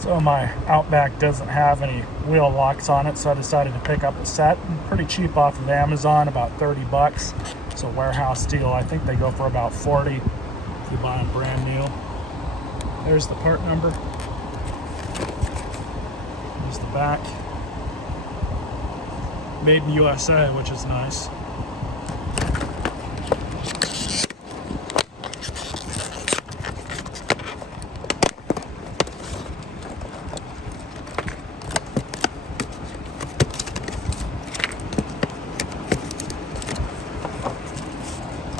So my Outback doesn't have any wheel locks on it, so I decided to pick up a set. Pretty cheap off of Amazon, about 30 bucks. It's a warehouse deal. I think they go for about 40 if you buy them brand new. There's the part number. There's the back. Made in USA, which is nice.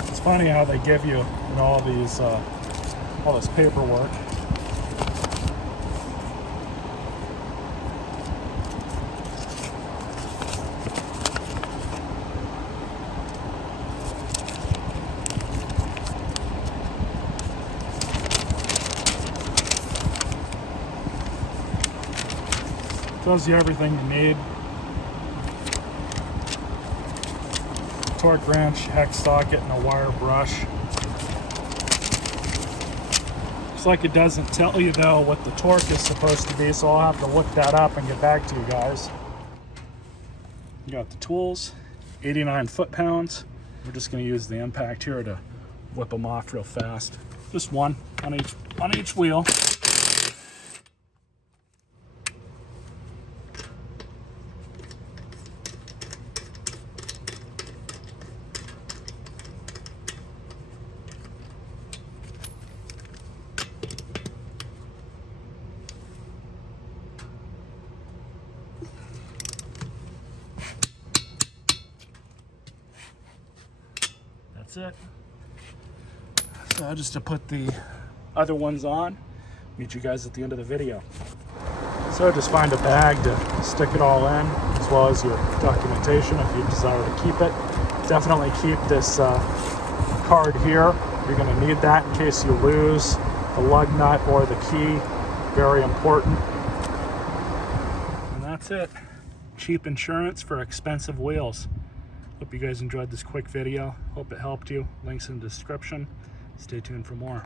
It's funny how they give you, all these, all this paperwork. Tells you everything you need. Torque wrench, hex socket, and a wire brush. Looks like it doesn't tell you though what the torque is supposed to be, so I'll have to look that up and get back to you guys. You got the tools, 89 foot-pounds. We're just going to use the impact here to whip them off real fast. Just one on each wheel. That's it. So just to put the other ones on, meet you guys at the end of the video. So just find a bag to stick it all in, as well as your documentation if you desire to keep it. Definitely keep this card here. You're going to need that in case you lose the lug nut or the key. Very important. And that's it. Cheap insurance for expensive wheels. Hope you guys enjoyed this quick video. Hope it helped you. Links in the description. Stay tuned for more.